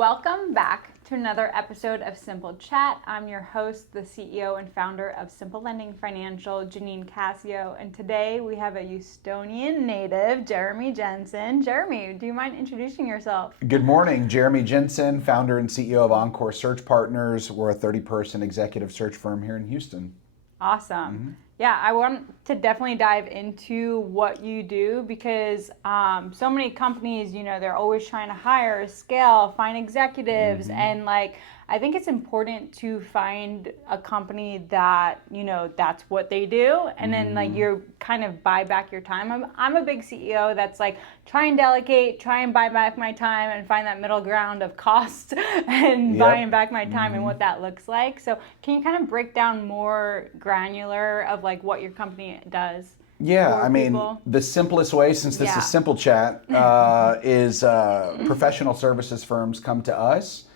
Welcome back to another episode of Simple Chat. I'm your host, the CEO and founder of Simple Lending Financial, Janine Cascio, and today we have a Houstonian native, Jeremy Jenson. Jeremy, do you mind introducing yourself? Good morning, Jeremy Jenson, founder and CEO of Encore Search Partners. We're a 30-person executive search firm here in Houston. Awesome. Mm-hmm. Yeah, I want to definitely dive into what you do because so many companies, they're always trying to hire, scale, find executives. And I think it's important to find a company that, that's what they do. And then you kind of buy back your time. I'm a big CEO that's try and delegate, try and buy back my time and find that middle ground of cost and buying back my time and what that looks like. So can you kind of break down more granular of what your company does? Yeah, I mean, the simplest way, since this is Simple Chat, is professional services firms come to us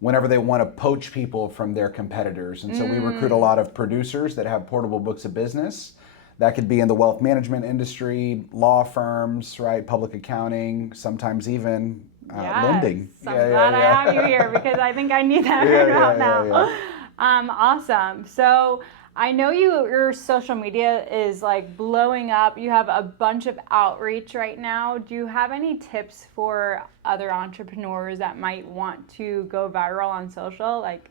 whenever they want to poach people from their competitors. And so we recruit a lot of producers that have portable books of business. That could be in the wealth management industry, law firms, right, public accounting, sometimes even lending. I'm glad I have you here because I think I need that right now. Awesome. So I know your social media is blowing up. You have a bunch of outreach right now. Do you have any tips for other entrepreneurs that might want to go viral on social, like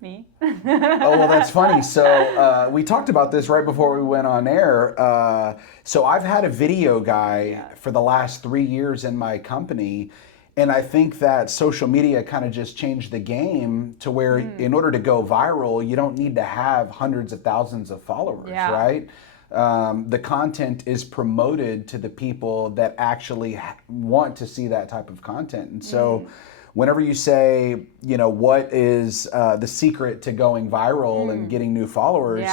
me? Oh, well, that's funny. So we talked about this right before we went on air. So I've had a video guy for the last 3 years in my company. And I think that social media kind of just changed the game to where in order to go viral, you don't need to have hundreds of thousands of followers, right? The content is promoted to the people that actually want to see that type of content. And so whenever you say, what is the secret to going viral and getting new followers,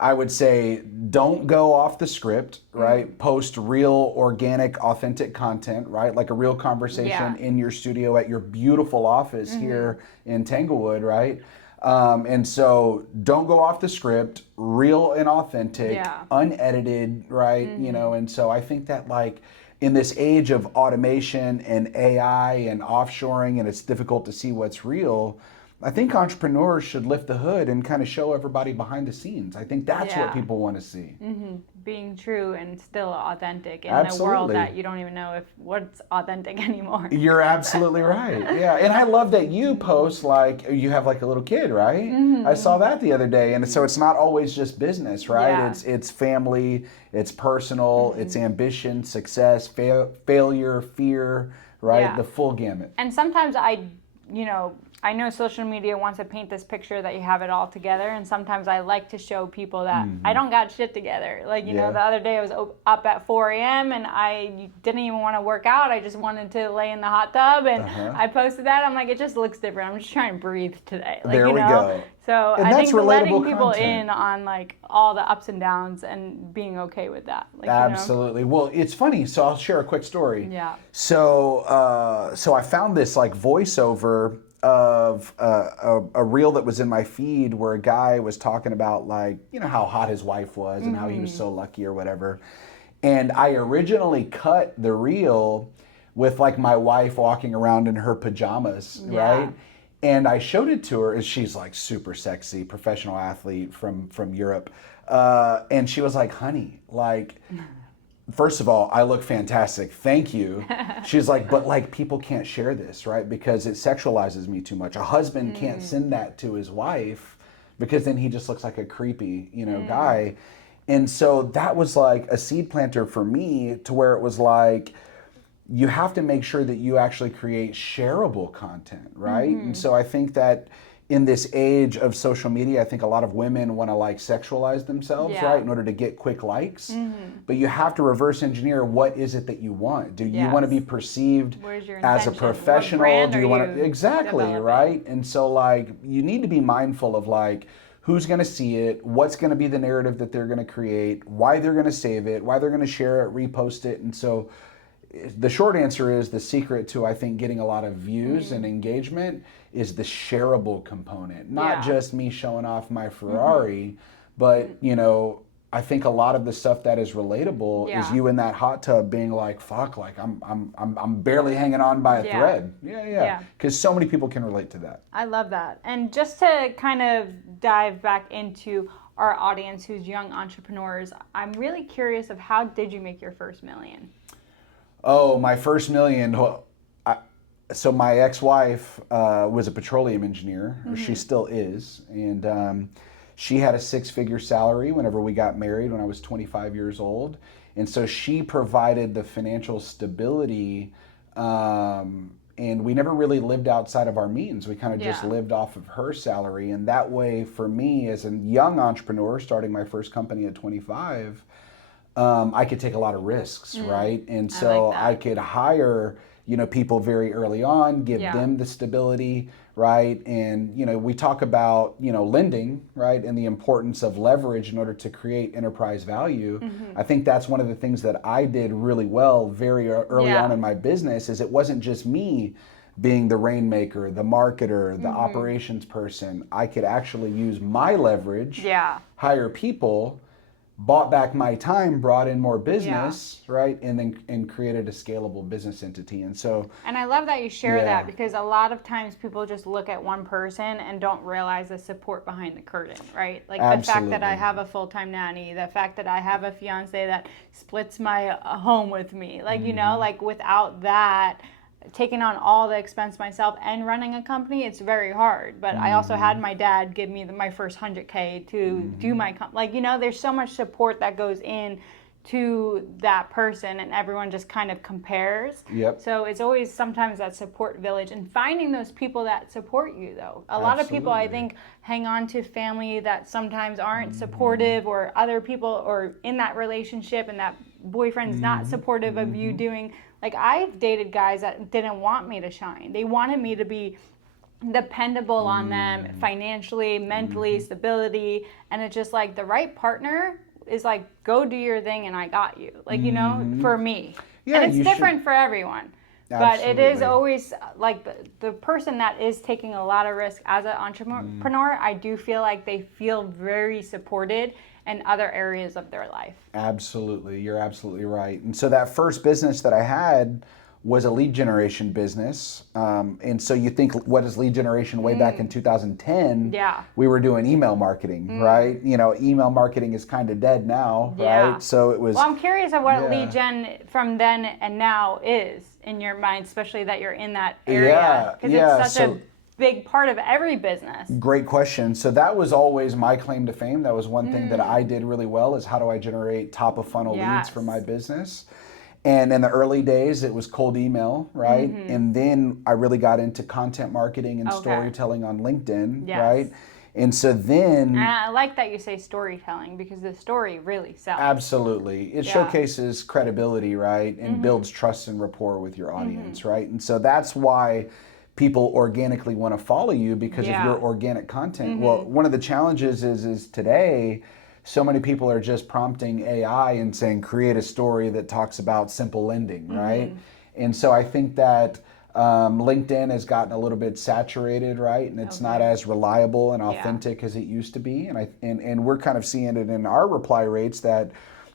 I would say don't go off the script, right? Post real, organic, authentic content, right? Like a real conversation in your studio at your beautiful office here in Tanglewood, right? And so don't go off the script, real and authentic, unedited, right? And so I think that in this age of automation and AI and offshoring and it's difficult to see what's real, I think entrepreneurs should lift the hood and kind of show everybody behind the scenes. I think that's what people want to see. Being true and still authentic in the world that you don't even know what's authentic anymore. You're absolutely right. Yeah, and I love that you post you have a little kid, right? I saw that the other day, and so it's not always just business, right? It's family, it's personal, it's ambition, success, failure, fear, right? The full gamut. And sometimes I know social media wants to paint this picture that you have it all together, and sometimes I like to show people that I don't got shit together. The other day I was up at 4 a.m. and I didn't even want to work out. I just wanted to lay in the hot tub, and I posted that. I'm it just looks different. I'm just trying to breathe today. There we go. So I think letting people in on all the ups and downs and being okay with that. Absolutely. Well, it's funny. So I'll share a quick story. Yeah. So I found this voiceover of a reel that was in my feed where a guy was talking about how hot his wife was and how he was so lucky or whatever. And I originally cut the reel with my wife walking around in her pajamas, right? And I showed it to her, and she's super sexy, professional athlete from Europe. And she was like, honey, first of all, I look fantastic. Thank you. She's but people can't share this, right? Because it sexualizes me too much. A husband can't send that to his wife because then he just looks like a creepy, guy. And so that was a seed planter for me to where it was you have to make sure that you actually create shareable content, right? And so I think that in this age of social media, I think a lot of women want to sexualize themselves, right, in order to get quick likes. But you have to reverse engineer what is it that you want. Do you want to be perceived as a professional? Do you want to exactly, right? And so you need to be mindful of who's going to see it, what's going to be the narrative that they're going to create, why they're going to save it, why they're going to share it, repost it. And so the short answer is the secret to, I think, getting a lot of views and engagement is the shareable component. Not just me showing off my Ferrari, but, I think a lot of the stuff that is relatable is you in that hot tub being like, fuck, like I'm barely hanging on by a thread. Yeah. Because so many people can relate to that. I love that. And just to kind of dive back into our audience who's young entrepreneurs, I'm really curious of how did you make your first million? Oh, my first million. So my ex-wife was a petroleum engineer, or she still is, and she had a 6-figure salary whenever we got married when I was 25 years old. And so she provided the financial stability, and we never really lived outside of our means. We kind of just lived off of her salary. And that way, for me, as a young entrepreneur starting my first company at 25, I could take a lot of risks, right? And so I could hire people very early on, give them the stability, right? And, we talk about, lending, right? And the importance of leverage in order to create enterprise value. I think that's one of the things that I did really well very early on in my business is it wasn't just me being the rainmaker, the marketer, the operations person. I could actually use my leverage, hire people, bought back my time, brought in more business, right? And created a scalable business entity. And I love that you share that because a lot of times people just look at one person and don't realize the support behind the curtain, right? Like the fact that I have a full-time nanny, the fact that I have a fiance that splits my home with me. Like, like without that, taking on all the expense myself and running a company, it's very hard. But I also had my dad give me my first 100K to do my there's so much support that goes in to that person, and everyone just kind of compares. So it's always sometimes that support village and finding those people that support you, though. A lot of people, I think, hang on to family that sometimes aren't supportive, or other people, or in that relationship and that boyfriend's not supportive of you doing. Like, I've dated guys that didn't want me to shine. They wanted me to be dependable on them financially, mentally, stability. And it's just like the right partner is like, go do your thing and I got you. Like, for me. And it's different for everyone. Absolutely. But it is always like the person that is taking a lot of risk as an entrepreneur, I do feel like they feel very supported in other areas of their life. Absolutely. You're absolutely right. And so that first business that I had was a lead generation business. And so you think, what is lead generation way back in 2010? We were doing email marketing, right? Email marketing is kind of dead now, right? So it was... Well, I'm curious of what lead gen from then and now is in your mind, especially that you're in that area. Because it's such a big part of every business. Great question. So that was always my claim to fame. That was one thing that I did really well, is how do I generate top of funnel leads for my business? And in the early days, it was cold email, right? And then I really got into content marketing and storytelling on LinkedIn, right? And so then... And I like that you say storytelling, because the story really sells. Absolutely. It showcases credibility, right? And builds trust and rapport with your audience, right? And so that's why people organically want to follow you, because of your organic content. Well, one of the challenges is today, so many people are just prompting AI and saying, create a story that talks about simple lending, right? And so I think that LinkedIn has gotten a little bit saturated, right? And it's not as reliable and authentic as it used to be. And we're kind of seeing it in our reply rates that,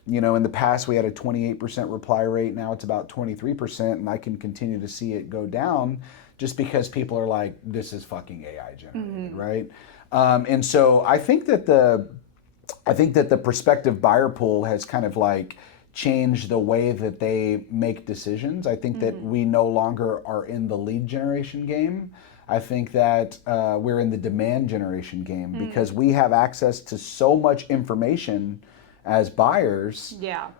in the past we had a 28% reply rate. Now it's about 23%, and I can continue to see it go down just because people are like, this is fucking AI generated, right? And so I think that the prospective buyer pool has kind of like changed the way that they make decisions. I think that we no longer are in the lead generation game. I think that we're in the demand generation game, because we have access to so much information as buyers.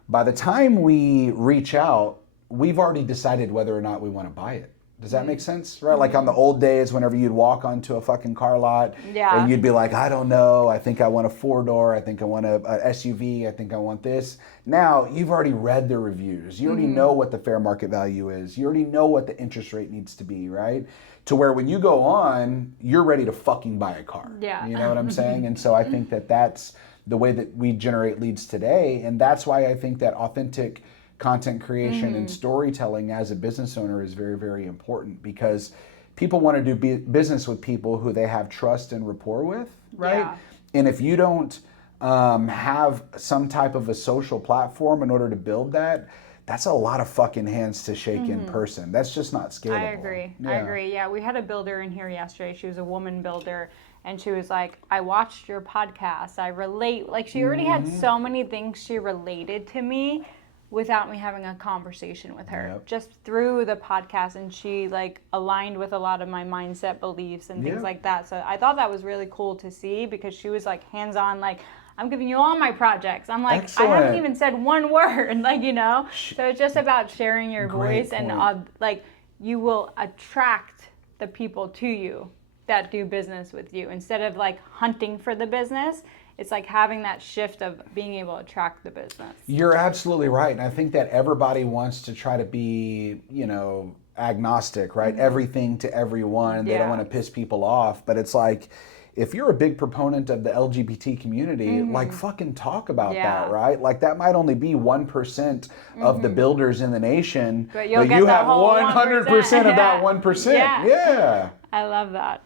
By the time we reach out, we've already decided whether or not we want to buy it. Does that make sense? Right? Like on the old days, whenever you'd walk onto a fucking car lot and you'd be like, I don't know, I think I want a 4-door, I think I want a SUV, I think I want this. Now, you've already read the reviews. You already know what the fair market value is. You already know what the interest rate needs to be, right? To where when you go on, you're ready to fucking buy a car. You know what I'm saying? And so I think that that's the way that we generate leads today. And that's why I think that authentic content creation and storytelling as a business owner is very, very important, because people want to do business with people who they have trust and rapport with, right? And if you don't have some type of a social platform in order to build that, that's a lot of fucking hands to shake in person. That's just not scalable. I agree. I agree. Yeah, we had a builder in here yesterday. She was a woman builder, and she was like, I watched your podcast. I relate. Like, she already had so many things she related to me without me having a conversation with her, just through the podcast. And she like aligned with a lot of my mindset beliefs and things like that. So I thought that was really cool to see, because she was like hands-on, like, I'm giving you all my projects. I'm like, excellent. I haven't even said one word, like, you know? So it's just about sharing your voice, and like, you will attract the people to you that do business with you. Instead of like hunting for the business, it's like having that shift of being able to attract the business. You're absolutely right. And I think that everybody wants to try to be, you know, agnostic, right? Everything to everyone. They don't want to piss people off. But it's like, if you're a big proponent of the LGBT community, like, fucking talk about that, right? Like, that might only be 1% of the builders in the nation, but you have 100% of that 1%. Yeah. I love that.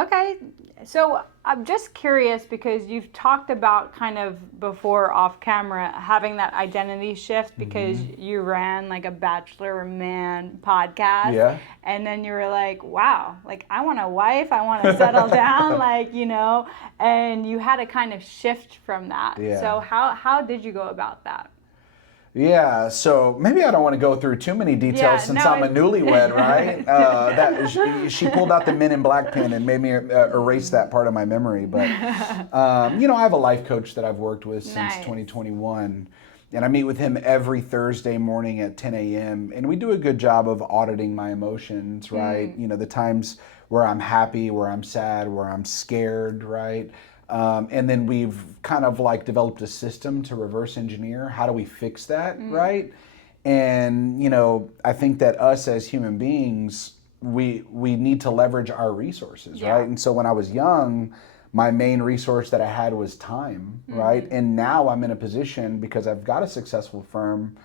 Okay, so I'm just curious, because you've talked about kind of before off camera having that identity shift, because you ran like a Bachelor Man podcast, and then you were like, wow, like, I want a wife, I want to settle down, like, you know, and you had to kind of shift from that. So how did you go about that? Yeah, so maybe I don't want to go through too many details since I'm a newlywed, right? She pulled out the Men in Black pen and made me erase that part of my memory. But, you know, I have a life coach that I've worked with since 2021. And I meet with him every Thursday morning at 10 a.m. And we do a good job of auditing my emotions, right? You know, the times where I'm happy, where I'm sad, where I'm scared, right? And then we've kind of like developed a system to reverse engineer. How do we fix that, right? And, you know, I think that us as human beings, we need to leverage our resources, right? And so when I was young, my main resource that I had was time, right? And now I'm in a position, because I've got a successful firm,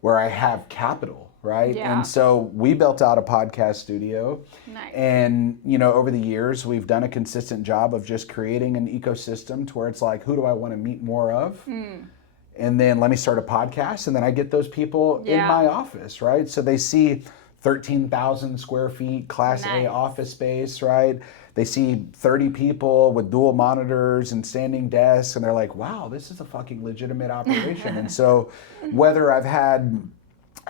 where I have capital, right? And so we built out a podcast studio. And, you know, over the years, we've done a consistent job of just creating an ecosystem to where it's like, who do I want to meet more of? And then let me start a podcast, and then I get those people in my office, right? So they see 13,000 square feet, Class A office space, right? They see 30 people with dual monitors and standing desks, and they're like, wow, this is a fucking legitimate operation. And so whether I've had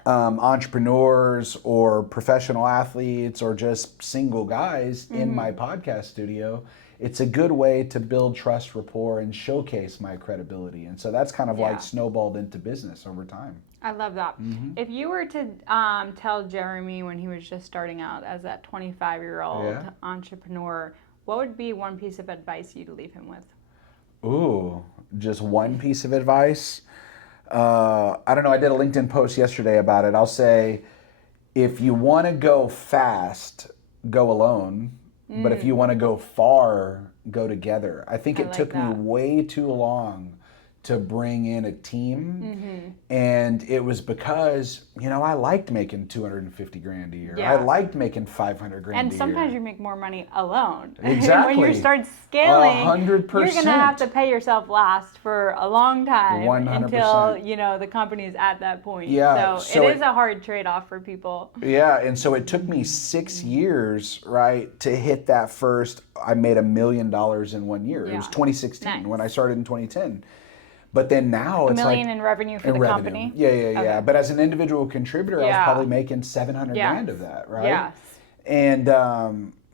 entrepreneurs or professional athletes or just single guys in my podcast studio, it's a good way to build trust, rapport, and showcase my credibility. And so that's kind of like snowballed into business over time. I love that. If you were to tell Jeremy when he was just starting out as that 25-year-old entrepreneur, what would be one piece of advice you'd leave him with? Ooh, just one piece of advice? I don't know. I did a LinkedIn post yesterday about it. I'll say, if you want to go fast, go alone. But if you want to go far, go together. I think it took me way too long to bring in a team. And it was because, you know, I liked making $250,000 a year. I liked making $500,000 a year. And sometimes you make more money alone. Exactly. When you start scaling, 100%. you're going to have to pay yourself last for a long time 100%. Until, you know, the company's at that point. So it is a hard trade-off for people. Yeah, and so it took me 6 years, right, to hit that first. I made $1 million in 1 year. It was 2016 when I started in 2010. But then now it's like $1 million in revenue for the company. Yeah. Okay. But as an individual contributor, I was probably making $700,000 of that, right? Yes. And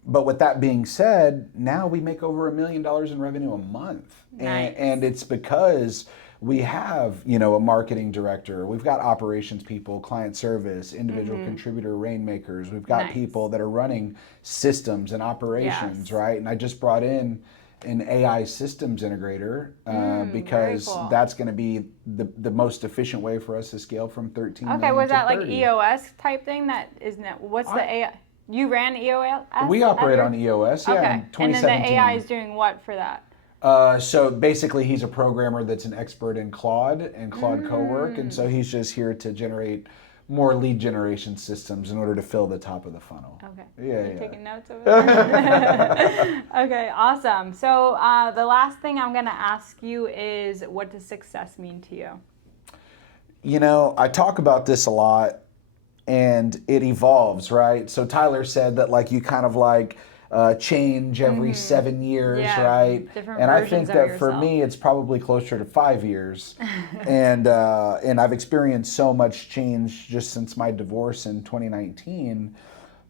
but with that being said, now we make over $1 million in revenue a month, and it's because we have, you know, a marketing director, we've got operations people, client service, individual contributor rainmakers, we've got people that are running systems and operations, right? And I just brought in an AI systems integrator because that's going to be the most efficient way for us to scale from 13 million Okay, was to that 30. like EOS type thing? That isn't it? What's the AI? You ran EOS? We operate on EOS, in 2017. And then the AI is doing what for that? So basically, he's a programmer that's an expert in Claude and Claude Cowork, and so he's just here to generate more lead generation systems in order to fill the top of the funnel. Okay. Yeah, Are you taking notes over there? Okay, awesome. So the last thing I'm going to ask you is, what does success mean to you? You know, I talk about this a lot, and it evolves, right? So Tyler said that like you kind of like change every 7 years, right? Different and I versions think of that for yourself. me, it's probably closer to 5 years, and I've experienced so much change just since my divorce in 2019.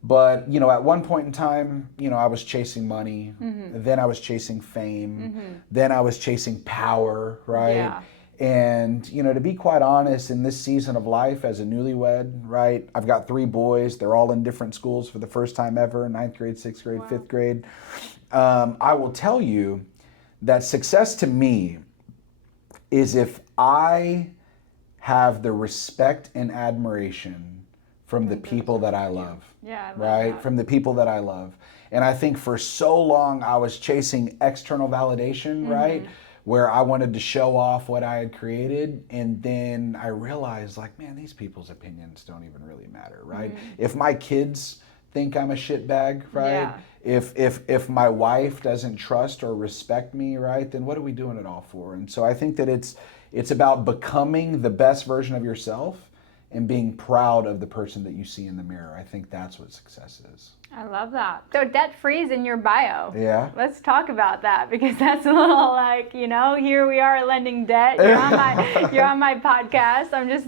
But you know, at one point in time, you know, I was chasing money, then I was chasing fame, then I was chasing power, right? Yeah. And, you know, to be quite honest, in this season of life as a newlywed, right, I've got 3 boys. They're all in different schools for the first time ever, 9th grade, 6th grade, 5th grade. I will tell you that success to me is if I have the respect and admiration from the people that I love. Yeah, I love right? that. From the people that I love. And I think for so long I was chasing external validation, right? Where I wanted to show off what I had created, and then I realized, like, man, these people's opinions don't even really matter, right? If my kids think I'm a shitbag, right? Yeah. If my wife doesn't trust or respect me, right, then what are we doing it all for? And so I think that it's about becoming the best version of yourself and being proud of the person that you see in the mirror. I think that's what success is. I love that. So debt-free is in your bio. Yeah. Let's talk about that, because that's a little like, you know, here we are lending debt. You're on my podcast. I'm just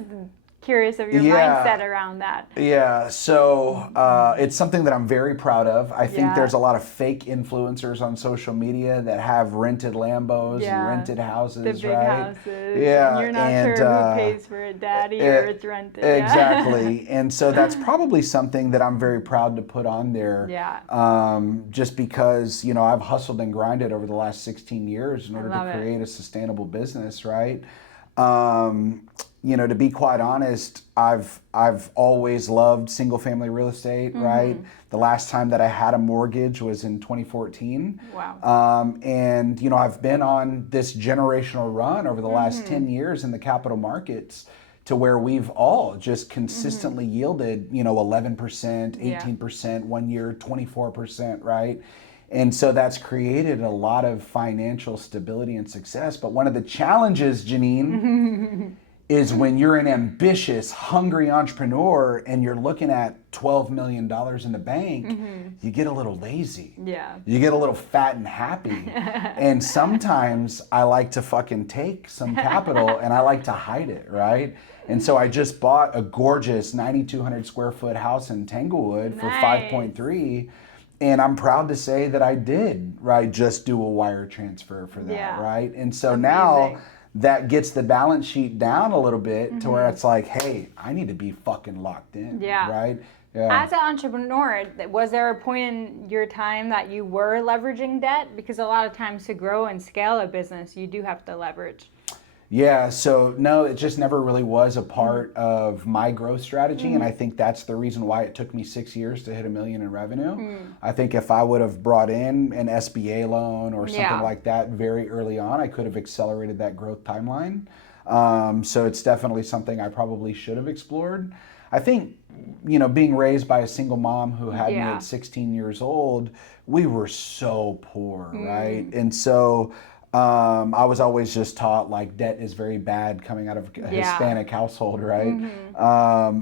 curious of your mindset around that. Yeah, so it's something that I'm very proud of. I think there's a lot of fake influencers on social media that have rented Lambos and rented houses, the big right? houses. Yeah, and you're not sure who pays for it, daddy, or it's rented. Exactly. And so that's probably something that I'm very proud to put on there. Yeah. Just because, you know, I've hustled and grinded over the last 16 years in order to create a sustainable business, right? You know, to be quite honest, I've always loved single family real estate, right? The last time that I had a mortgage was in 2014. Wow. And, you know, I've been on this generational run over the last 10 years in the capital markets to where we've all just consistently yielded, you know, 11%, 18%, 1 year, 24%, right? And so that's created a lot of financial stability and success. But one of the challenges, Janine, is when you're an ambitious, hungry entrepreneur and you're looking at $12 million in the bank, you get a little lazy. Yeah. You get a little fat and happy. And sometimes I like to fucking take some capital and I like to hide it, right? And so I just bought a gorgeous 9,200 square foot house in Tanglewood for 5.3. And I'm proud to say that I did, right, just do a wire transfer for that, right? And so now that gets the balance sheet down a little bit to where it's like, hey, I need to be fucking locked in, right? Yeah. As an entrepreneur, was there a point in your time that you were leveraging debt? Because a lot of times to grow and scale a business, you do have to leverage. Yeah, so no, it just never really was a part of my growth strategy. And I think that's the reason why it took me 6 years to hit $1 million in revenue. I think if I would have brought in an SBA loan or something like that very early on, I could have accelerated that growth timeline. So it's definitely something I probably should have explored. I think, you know, being raised by a single mom who had me at 16 years old, we were so poor, right? And so I was always just taught like debt is very bad coming out of a Hispanic household, right?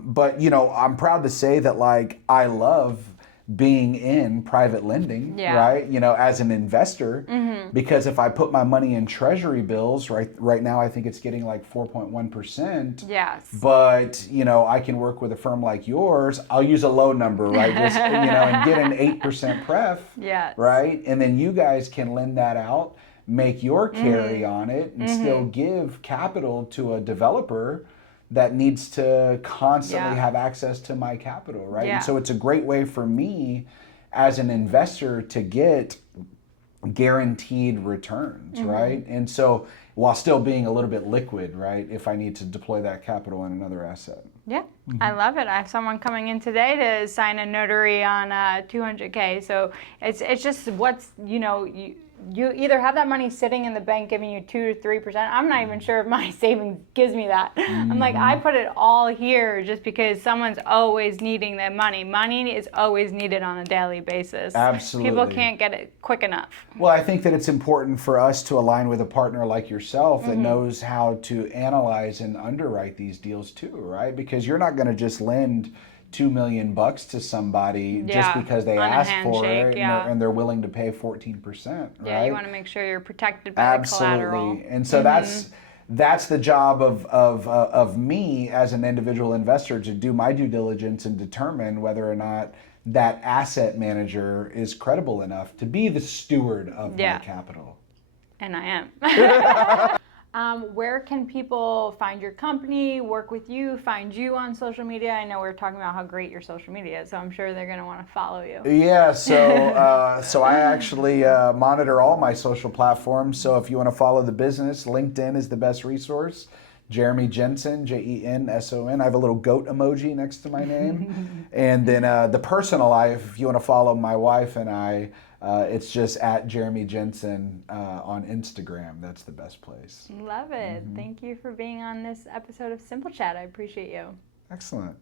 But you know, I'm proud to say that like I love being in private lending, right? You know, as an investor, because if I put my money in treasury bills, right now I think it's getting like 4.1%. Yes. But you know, I can work with a firm like yours. I'll use a low number, right? Just, you know, and get an 8% pref, right? And then you guys can lend that out, make your carry on it, and still give capital to a developer that needs to constantly have access to my capital, right? And so it's a great way for me as an investor to get guaranteed returns, right? And so while still being a little bit liquid, right, if I need to deploy that capital in another asset. Yeah, I love it. I have someone coming in today to sign a notary on $200K. So it's just what's, you know, you either have that money sitting in the bank giving you 2 to 3%. I'm not even sure if my savings gives me that. I'm like, I put it all here just because someone's always needing that money. Money is always needed on a daily basis. Absolutely. People can't get it quick enough. Well, I think that it's important for us to align with a partner like yourself that knows how to analyze and underwrite these deals too, right? Because you're not going to just lend $2 million to somebody just because they ask for it and they're willing to pay 14%, right? Yeah, you want to make sure you're protected by the collateral. And so that's the job of me as an individual investor, to do my due diligence and determine whether or not that asset manager is credible enough to be the steward of my capital. And I am. Where can people find your company, work with you, find you on social media? I know we're talking about how great your social media is, so I'm sure they're going to want to follow you. Yeah, so I actually monitor all my social platforms. So if you want to follow the business, LinkedIn is the best resource. Jeremy Jenson, Jenson. I have a little goat emoji next to my name. And then the personal life, if you want to follow my wife and I, it's just at Jeremy Jenson on Instagram. That's the best place. Love it. Thank you for being on this episode of Simple Chat. I appreciate you. Excellent.